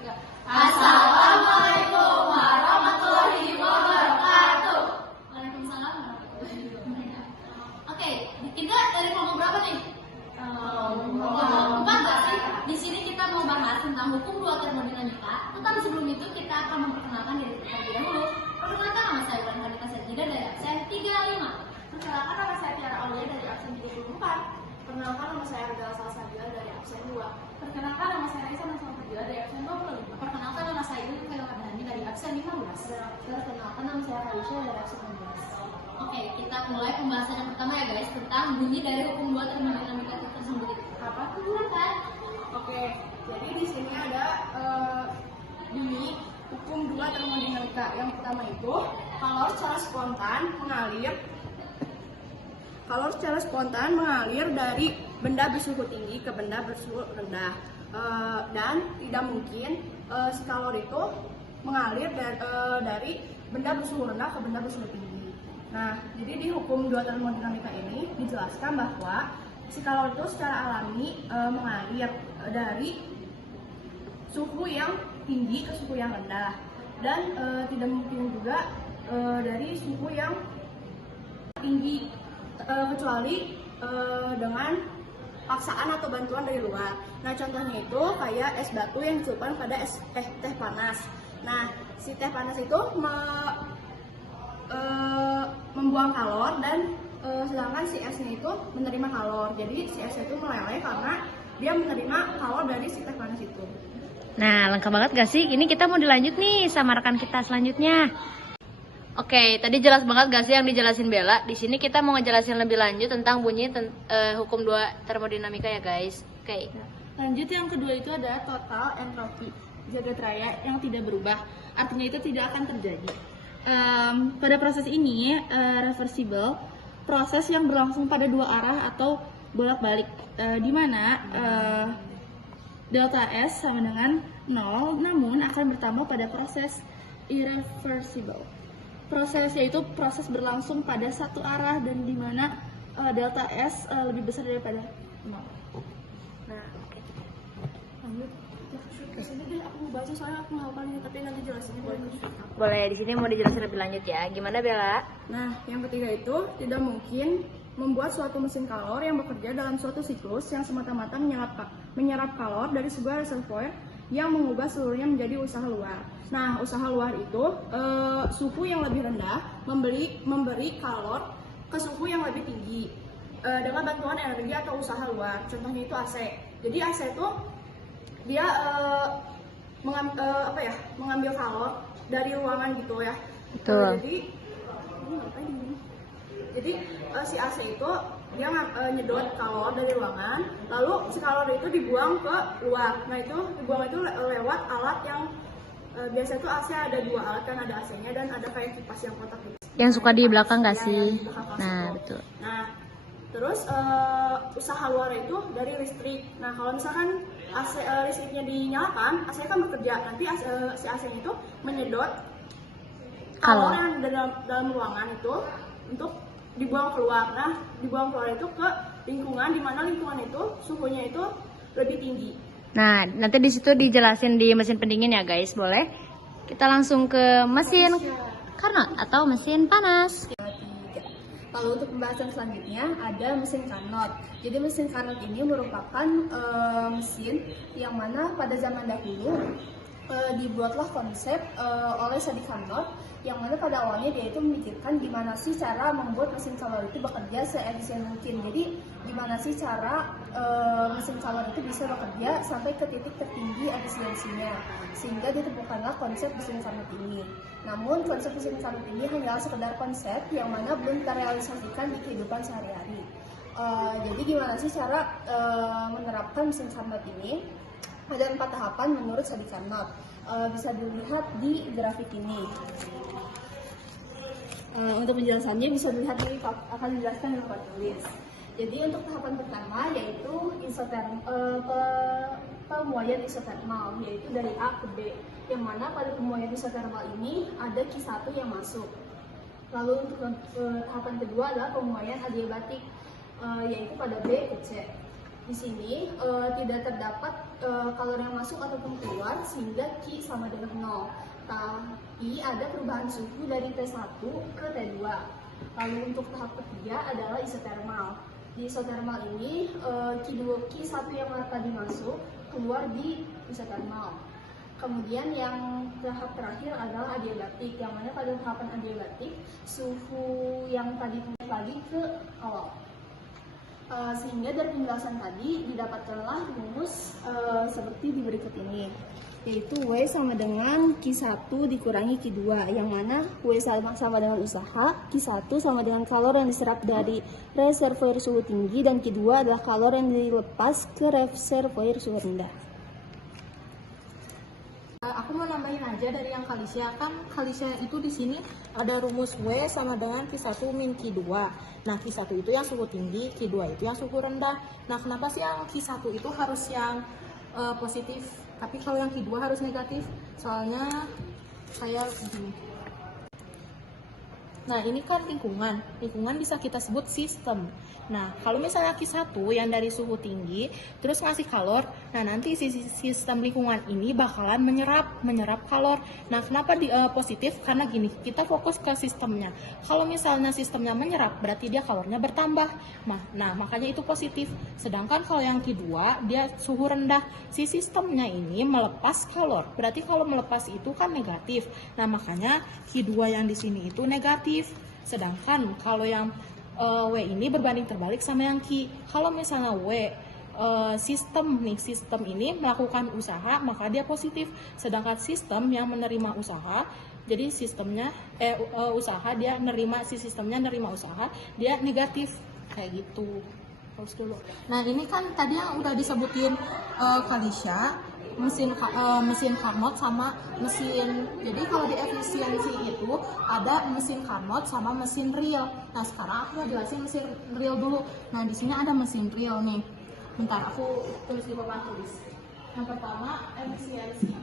termodinamika. Assalamualaikum warahmatullahi wabarakatuh. Waalaikumsalam warahmatullahi wabarakatuh. Oke, kita dari kelompok berapa nih? Empat nggak sih? Di sini kita mau bahas tentang hukum dua termodinamika. Tetapi sebelum itu kita akan memperkenalkan diri kita terlebih dahulu. Perkenalkan, nama saya Iwan Kalita Sajida dari absen 35. Perkenalkan, nama saya Tiara Aulia dari absen 34. Perkenalkan, nama saya Ardal Salsabila dari absen 2. Perkenalkan, nama saya Raisa Nasrullah dari absen 25. Perkenalkan, nama saya Ibu Kayakardani dari absen 15. Perkenalkan, nama saya Falisha dari absen 16. Oke, kita mulai pembahasan yang pertama ya guys, tentang bunyi dari hukum dua termodinamika tersebut. Apa tuh? Silakan. Oke, jadi di sini ada bunyi hukum dua termodinamika. Yang pertama itu, kalau secara spontan mengalir dari benda bersuhu tinggi ke benda bersuhu rendah, dan tidak mungkin si kalor itu mengalir dari benda bersuhu rendah ke benda bersuhu tinggi. Nah, jadi di hukum dua termodinamika ini dijelaskan bahwa si kalor itu secara alami mengalir dari suhu yang tinggi ke suhu yang rendah, dan tidak mungkin juga dari suhu yang tinggi kecuali dengan paksaan atau bantuan dari luar. Nah, contohnya itu kayak es batu yang dicelupkan pada teh panas. Nah, si teh panas itu membuang kalor, dan sedangkan si esnya itu menerima kalor. Jadi si esnya itu meleleh karena dia menerima kalor dari si teh panas itu. Nah, lengkap banget gak sih? Ini kita mau dilanjut nih sama rekan kita selanjutnya. Oke, tadi jelas banget gak sih yang dijelasin Bella? Di sini kita mau ngejelasin lebih lanjut tentang bunyi hukum dua termodinamika ya guys. Oke. Lanjut, yang kedua itu ada total entropi jagat raya yang tidak berubah. Artinya itu tidak akan terjadi. Pada proses ini reversible, proses yang berlangsung pada dua arah atau bolak-balik, di mana delta S sama dengan 0, namun akan bertambah pada proses irreversible. Prosesnya itu proses berlangsung pada satu arah dan di mana delta S lebih besar daripada 0. Nah, oke. Lanjut. Kesini deh, aku mau baca soalnya aku ngapalnya, tapi nanti jelasinnya boleh. Boleh, di sini mau dijelasin lebih lanjut ya. Gimana Bella? Nah, yang ketiga itu tidak mungkin membuat suatu mesin kalor yang bekerja dalam suatu siklus yang semata-mata menyerap kalor dari sebuah reservoir yang mengubah seluruhnya menjadi usaha luar. Nah, usaha luar itu suhu yang lebih rendah memberi kalor ke suhu yang lebih tinggi dengan bantuan energi atau usaha luar. Contohnya itu AC. Jadi AC itu dia mengambil kalor dari ruangan gitu ya. Betul. Jadi si AC itu dia nyedot kalor dari ruangan, lalu si kalor itu dibuang ke luar. Nah, itu dibuang itu lewat alat yang biasa itu AC ada dua alat, kan ada AC-nya dan ada kayak kipas yang kotak gitu. Yang suka di belakang gak sih? Yang di belakang Nah, itu. betul. Nah, terus usaha luar itu dari listrik. Nah, kalau misalkan listriknya dinyalakan, AC kan bekerja. Nanti si AC-nya itu menyedot kalor yang ada dalam ruangan itu untuk dibuang keluar. Nah, dibuang keluar itu ke lingkungan, di mana lingkungan itu suhunya itu lebih tinggi. Nah, nanti di situ dijelasin di mesin pendingin ya guys, boleh? Kita langsung ke mesin Carnot atau mesin panas. Lalu untuk pembahasan selanjutnya ada mesin Carnot. Jadi mesin Carnot ini merupakan mesin yang mana pada zaman dahulu dibuatlah konsep oleh Sadi Carnot, yang mana pada awalnya dia itu memikirkan gimana sih cara membuat mesin kalor itu bekerja seefisien mungkin. Jadi gimana sih cara mesin kalor itu bisa bekerja sampai ke titik tertinggi efisiensinya, sehingga ditemukanlah konsep mesin Carnot ini. Namun konsep mesin Carnot ini hanyalah sekedar konsep yang mana belum terrealisasikan di kehidupan sehari-hari. Jadi gimana sih cara menerapkan mesin Carnot ini? Ada 4 tahapan menurut Sadi Carnot. Bisa dilihat di grafik ini. Untuk penjelasannya bisa dilihat akan dijelaskan di papan tulis. Jadi untuk tahapan pertama yaitu pemuaian isotermal, yaitu dari A ke B, yang mana pada pemuaian isotermal ini ada Q1 yang masuk. Lalu untuk tahapan kedua adalah pemuaian adiabatik, yaitu pada B ke C. Di sini tidak terdapat kalori yang masuk ataupun keluar sehingga Q sama dengan 0. Tapi ada perubahan suhu dari T1 ke T2. Lalu untuk tahap ketiga adalah isotermal. Di isotermal ini Q1 yang tadi masuk keluar di isotermal. Kemudian yang tahap terakhir adalah adiabatik, yang mana pada tahapan adiabatik suhu yang tadi kembali lagi ke awal. Sehingga dari penjelasan tadi didapatkanlah rumus seperti di berikut ini, yaitu W sama dengan Q1 dikurangi Q2, yang mana W sama dengan usaha, Q1 sama dengan kalori yang diserap dari reservoir suhu tinggi, dan Q2 adalah kalori yang dilepas ke reservoir suhu rendah. Aku mau nambahin aja dari yang Kalisya. Kan Kalisya itu di sini ada rumus W sama dengan Q1 min Q2. Nah, Q1 itu yang suhu tinggi, Q2 itu yang suhu rendah. Nah, kenapa sih yang Q1 itu harus yang positif, tapi kalau yang Q2 harus negatif? Soalnya kayak begini. Nah, ini kan lingkungan. Lingkungan bisa kita sebut sistem. Nah, kalau misalnya Q1 yang dari suhu tinggi, terus ngasih kalor, nah nanti si sistem lingkungan ini bakalan menyerap kalor. Nah, kenapa positif? Karena gini, kita fokus ke sistemnya. Kalau misalnya sistemnya menyerap, berarti dia kalornya bertambah. Nah, makanya itu positif. Sedangkan kalau yang Q2, dia suhu rendah. Si sistemnya ini melepas kalor. Berarti kalau melepas itu kan negatif. Nah, makanya Q2 yang di sini itu negatif. Sedangkan kalau yang W ini berbanding terbalik sama yang Q. Kalau misalnya W sistem ini melakukan usaha, maka dia positif. Sedangkan sistem yang menerima usaha, jadi sistemnya usaha dia nerima, si sistemnya nerima usaha, dia negatif kayak gitu. Terus dulu. Nah, ini kan tadi yang udah disebutin Kalisya, mesin Carnot sama mesin. Jadi kalau di efisiensi itu ada mesin Carnot sama mesin real. Nah, sekarang aku mau jelasin mesin real dulu. Nah, di sini ada mesin real nih. Bentar, aku tulis di papan tulis. Yang pertama, efisiensi. Yang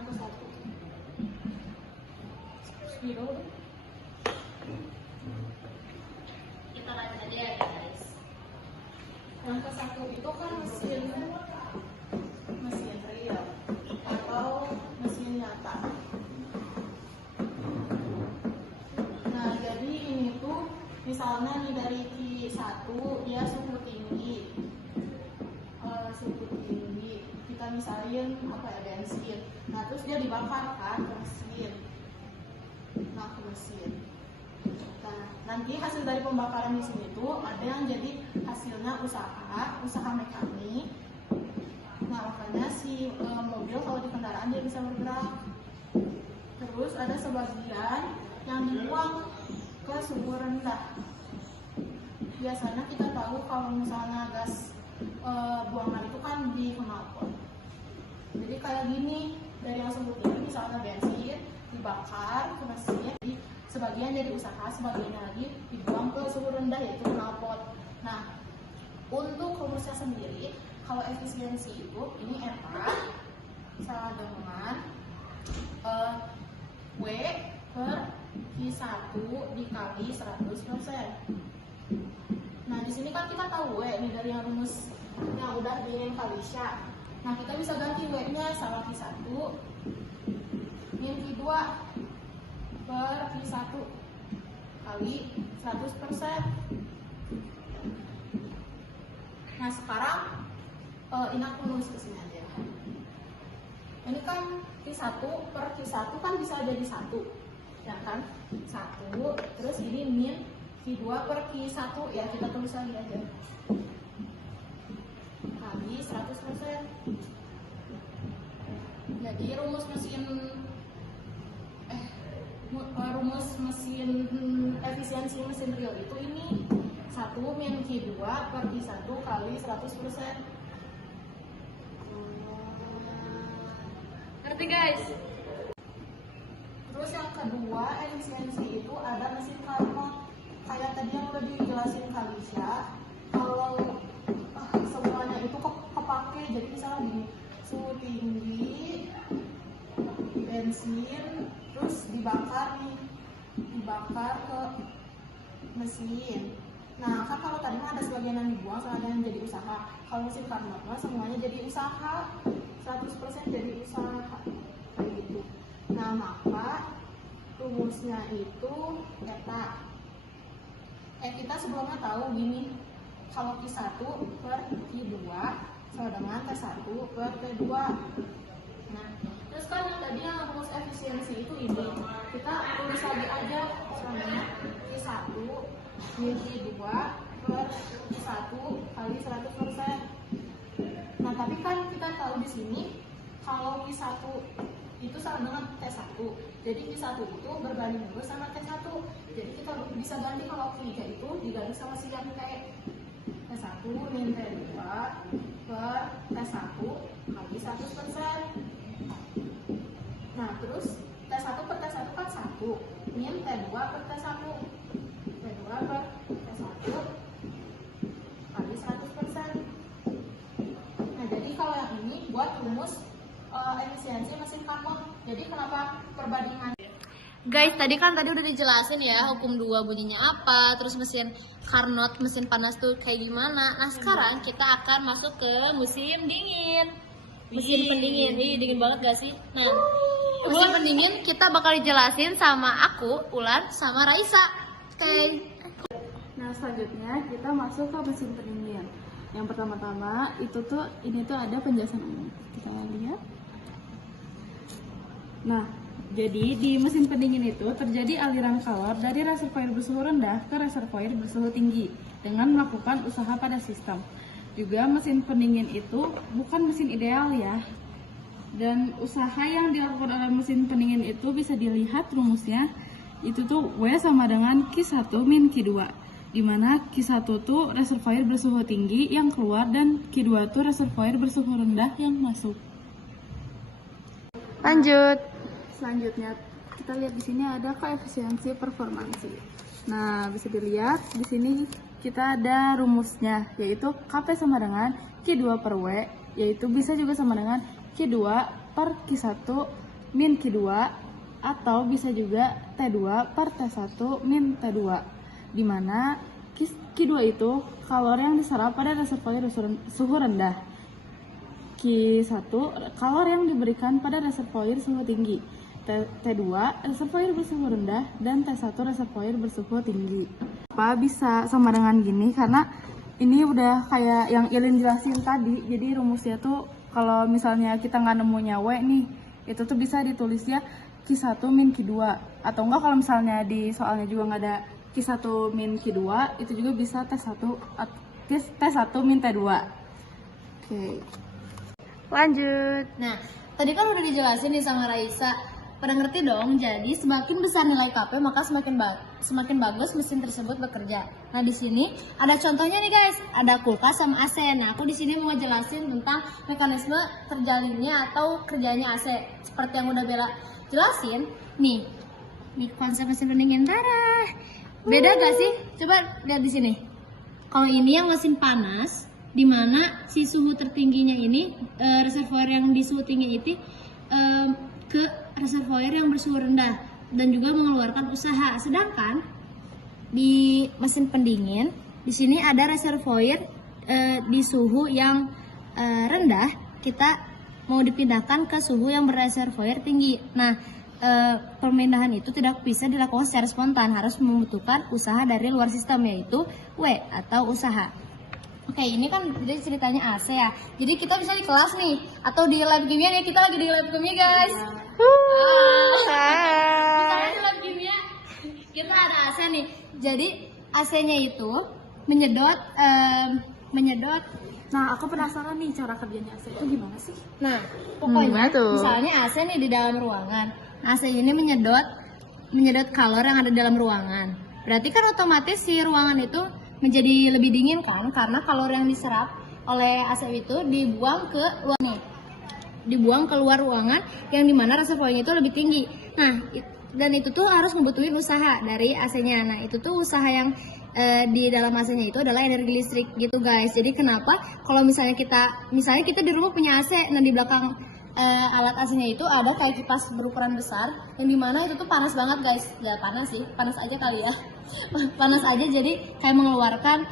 ke satu. Kita lanjut aja ya guys. Yang ke satu itu kan mesin real atau mesin nyata. Nah, jadi ini tuh misalnya nih dari Q1 dia suhu tinggi, kita misalin apa ya, bensin. Nah, terus dia dibakar kan ke mesin. Nah, nanti hasil dari pembakaran di sini tuh ada yang jadi hasilnya usaha mekanik. Nah, makanya si mobil kalau di kendaraan dia bisa bergerak. Terus ada sebagian yang dibuang ke suhu rendah. Biasanya kita tahu kalau misalnya gas buangan itu kan di knalpot. Jadi kayak gini, dari yang suhu tinggi misalnya bensin dibakar ke mesin, sebagian jadi usaha, sebagian lagi dibuang ke suhu rendah yaitu knalpot. Nah, untuk rumusnya sendiri, kalau efisiensi itu ini eta sama dengan W per Q1 dikali 100%. Nah, di sini kan kita tahu W ini dari yang rumus yang udah di Kalisya. Nah, kita bisa ganti W-nya sama Q1 min Q2 per Q1 kali 100%. Nah, sekarang ini aku nulis ke sini aja. Ini kan Q1 per Q1 kan bisa jadi 1, ya kan? 1, terus ini min Q2 per Q1, ya kita tulis lagi aja. Kali 100%. Jadi rumus mesin efisiensi mesin real itu ini 1 min Q2 per Q1 kali 100%. Ngerti guys? Terus yang kedua, efisiensi itu ada mesin Carnot. Kayak tadi yang udah dijelasin Kalisya, kalau semuanya itu kepake, jadi misalnya gini, suhu tinggi, bensin, terus dibakar nih, bakar ke mesin. Nah, kan kalau tadi mah ada sebagian yang dibuang, ada yang jadi usaha. Kalau mesin Carnot mah semuanya jadi usaha, 100% jadi usaha kayak gitu. Nah, maka rumusnya itu eta. Kita sebelumnya tahu gini, kalau Q1 per Q2 sama dengan T1 per T2. Nah, terus kan yang tadi yang rumus efisiensi itu ini, kita tulis lagi aja sama Q1 min Q2 per Q1 kali 100%. Nah, tapi kan kita tahu di sini kalau Q1 itu sama dengan T1. Jadi Q1 itu berbanding lurus sama T1. Jadi kita bisa ganti kalau Q3 itu diganti sama si yang T. T1 min T2 per T1 kali 100%. Nah, terus T1 per T1 kan 1 min T2 per T1. T2 per T1 kali 100%. Nah, jadi kalau yang ini buat rumus efisiensi mesin Carnot. Jadi kenapa perbandingan? Guys, tadi udah dijelasin ya hukum 2 bunyinya apa, terus mesin Carnot, mesin panas tuh kayak gimana. Nah, sekarang kita akan masuk ke musim dingin. Musim pendingin. Ih, dingin banget gak sih? Nah, musim pendingin kita bakal dijelasin sama aku, Ulan, sama Raisa. Oke. Nah, selanjutnya kita masuk ke mesin pendingin. Yang pertama-tama ini tuh ada penjelasan umum. Kita lihat. Nah, jadi di mesin pendingin itu terjadi aliran kalor dari reservoir bersuhu rendah ke reservoir bersuhu tinggi dengan melakukan usaha pada sistem. Juga mesin pendingin itu bukan mesin ideal ya. Dan usaha yang dilakukan oleh mesin pendingin itu bisa dilihat rumusnya. Itu tuh W sama dengan Q1 min Q2. Di mana Q1 tuh reservoir bersuhu tinggi yang keluar dan Q2 tuh reservoir bersuhu rendah yang masuk. Lanjut. Selanjutnya kita lihat di sini ada koefisiensi performansi. Nah, bisa dilihat di sini kita ada rumusnya, yaitu Kp sama dengan Q2 per W, yaitu bisa juga sama dengan Q2 per Q1 min Q2, atau bisa juga T2 per T1 min T2, di mana Q2 itu kalori yang diserap pada reservoir suhu rendah, Q1 kalori yang diberikan pada reservoir suhu tinggi, T2 reservoir bersuhu rendah, dan T1 reservoir bersuhu tinggi. Apa bisa sama dengan gini? Karena ini udah kayak yang Ilin jelasin tadi. Jadi rumusnya tuh kalau misalnya kita nggak nemunya W nih, itu tuh bisa ditulisnya Q1 min Q2. Atau enggak kalau misalnya di soalnya juga nggak ada Q1 min Q2, itu juga bisa T1 min T2. Oke. Lanjut. Nah, tadi kan udah dijelasin nih sama Raisa. Pada ngerti dong, jadi semakin besar nilai Kp maka semakin bagus mesin tersebut bekerja. Nah, di sini ada contohnya nih guys, ada kulkas sama AC. Nah, aku di sini mau jelasin tentang mekanisme terjalinnya atau kerjanya AC. Seperti yang udah Bella jelasin, nih konsep mesin pendingin. Tada! Beda gak sih? Coba lihat di sini. Kalau ini yang mesin panas, di mana si suhu tertingginya ini reservoir yang di suhu tinggi itu ke reservoir yang bersuhu rendah dan juga mengeluarkan usaha. Sedangkan di mesin pendingin di sini ada reservoir di suhu yang rendah, kita mau dipindahkan ke suhu yang berreservoir tinggi. Nah, pemindahan itu tidak bisa dilakukan secara spontan, harus membutuhkan usaha dari luar sistem, yaitu W atau usaha. Oke, ini kan jadi ceritanya AC ya. Jadi kita bisa di kelas nih, atau di lab kimia nih, kita lagi di lab kimia guys. Misalnya di lab kimia, kita ada AC nih. Jadi AC-nya itu menyedot. Nah, aku penasaran nih cara kerjanya AC itu gimana sih? Nah, pokoknya misalnya AC nih di dalam ruangan. Nah, AC ini menyedot kalor yang ada di dalam ruangan. Berarti kan otomatis si ruangan itu menjadi lebih dingin kan, karena kalori yang diserap oleh AC itu dibuang ke luar ruangan yang dimana reservoirnya itu lebih tinggi. Nah, dan itu tuh harus membutuhin usaha dari AC-nya. Nah, itu tuh usaha yang di dalam AC-nya itu adalah energi listrik gitu guys. Jadi kenapa kalau misalnya kita di rumah punya AC, nah di belakang alat AC-nya itu ada kayak kipas berukuran besar, yang dimana itu tuh panas banget guys. Ya panas sih, panas aja kali ya. Panas aja, jadi kayak mengeluarkan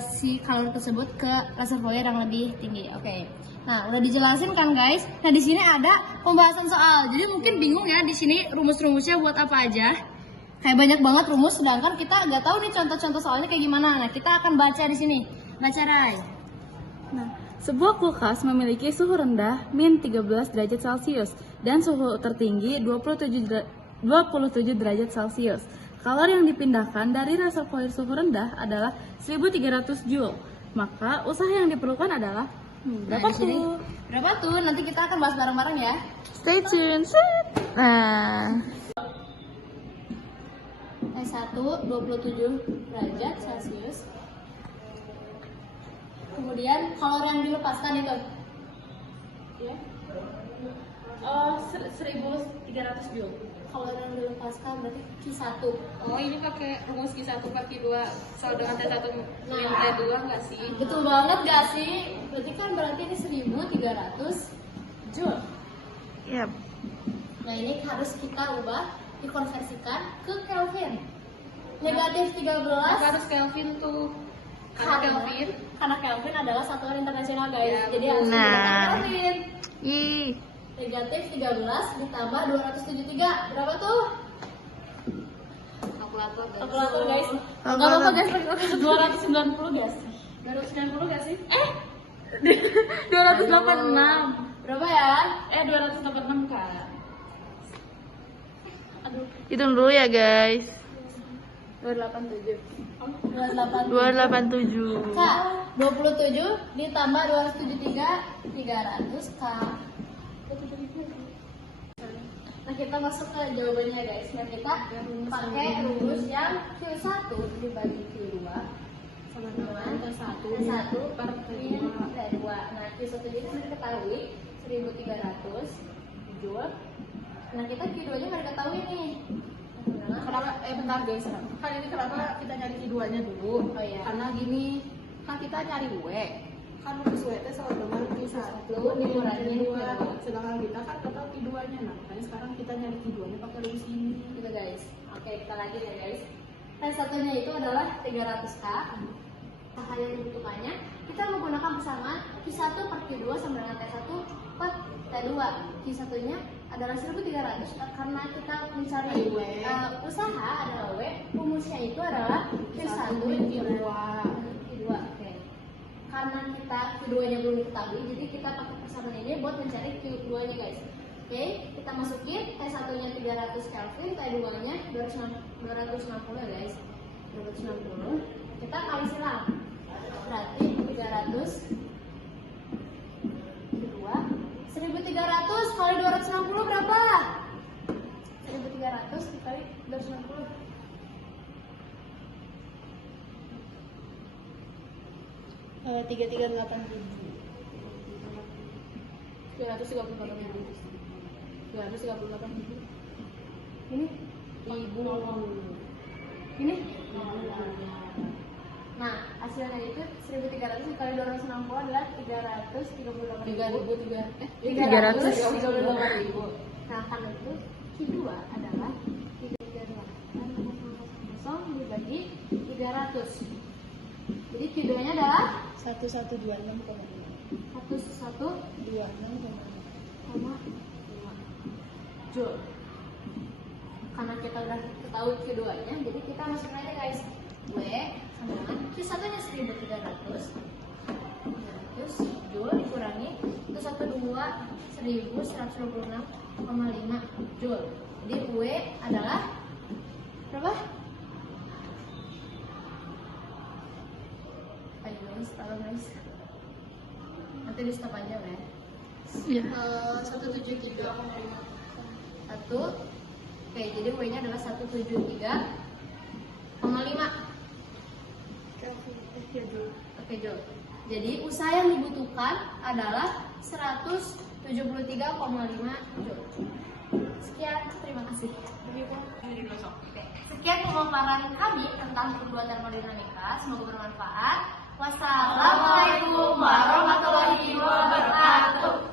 si kalori tersebut ke reservoir yang lebih tinggi. Oke. Nah, udah dijelasin kan guys. Nah, di sini ada pembahasan soal. Jadi mungkin bingung ya di sini rumus-rumusnya buat apa aja. Kayak banyak banget rumus, sedangkan kita nggak tahu nih contoh-contoh soalnya kayak gimana. Nah, kita akan baca di sini. Baca, Rai. Nah, sebuah kulkas memiliki suhu rendah min 13 derajat Celcius dan suhu tertinggi 27 derajat Celcius. Kalori yang dipindahkan dari reservoir suhu rendah adalah 1300 Joule. Maka usaha yang diperlukan adalah berapa di sini. tuh? Berapa tuh? Nanti kita akan bahas bareng-bareng ya. Stay tuned. Nah, S1 27 derajat Celcius. Kemudian kalori yang dilepaskan itu ya. 1300 Joule. kalori yang dilepaskan berarti Q1. Oh, ini pakai rumus Q1 per Q2 sama dengan T1 min T2 nggak sih? Betul banget gak sih? Berarti ini 1300 Joule. Yap. Nah, ini harus kita ubah, dikonversikan ke Kelvin. Negatif 13 Maka harus Kelvin tuh. karena Kelvin adalah satuan internasional guys. Ya, jadi harus menggunakan Kelvin. Ih. Negatif 13 ditambah 273 berapa tuh? Kalkulator guys. Enggak apa-apa guys, pakai kalkulator. 290 guys. 290 gak sih? 286. Berapa ya? 286 Kak. Hitung dulu ya guys. 287. 287. Kak, 27 ditambah 273 300 Kak. Nah, kita masuk ke jawabannya guys. Nah, kita pakai rumus yang Q1 dibagi Q2 sama dengan T1 per T2. Nah, Q1 ini sudah diketahui 1300 Joule. Nah, kita Q2-nya nggak diketahui nih. Kenapa? Bentar guys, kan ini kenapa kita nyari Q2-nya dulu? Oh, iya. Karena gini, kan kita nyari W, kan rumus W itu sama dengan Q1 dikurangi Q2, sedangkan kita kan total Q2-nya. Nah, makanya sekarang kita nyari Q2-nya pakai rumus ini. Gitu guys. Oke, kita lagi ya guys. T1-nya itu adalah 300K. Usaha yang dibutuhkannya, kita menggunakan persamaan Q1 per Q2 sama dengan T1 per T2. Q1-nya adalah 1300 karena kita mencari usaha adalah W, rumusnya itu adalah Q1 Q2. Oke. Karena kita Q2-nya belum diketahui, jadi kita pakai persamaan ini buat mencari Q2-nya guys. Oke, kita masukin T1-nya 300 Kelvin, T2-nya 260 ya guys. 260. Kita kali silang. Berarti 300 kedua 1300 kali 260 berapa? 1300 dikali 260. 338.000. Ini ini. Nah, hasilnya itu 1300 dikali 260 adalah 338.000. 338.000. Nah, karena itu Q2 adalah 338 dibagi 300. Jadi Q2-nya adalah 1126,5 Joule. Karena kita udah ketahui Q2-nya, jadi kita masukin aja guys. W sama dengan Q1-nya 1300 Joule dikurangi itu 1126,5 Joule. Jadi W adalah berapa? Ayo guys, tolong guys. Nanti di stop aja ya. Iya. 173,1. Oke, jadi W-nya adalah 173,5. Oke, Joule. Jadi usaha yang dibutuhkan adalah 173,5 Joule. Sekian, terima kasih. Sekian pemaparan kami tentang kedua termodinamika. Semoga bermanfaat. Wassalamualaikum warahmatullahi wabarakatuh.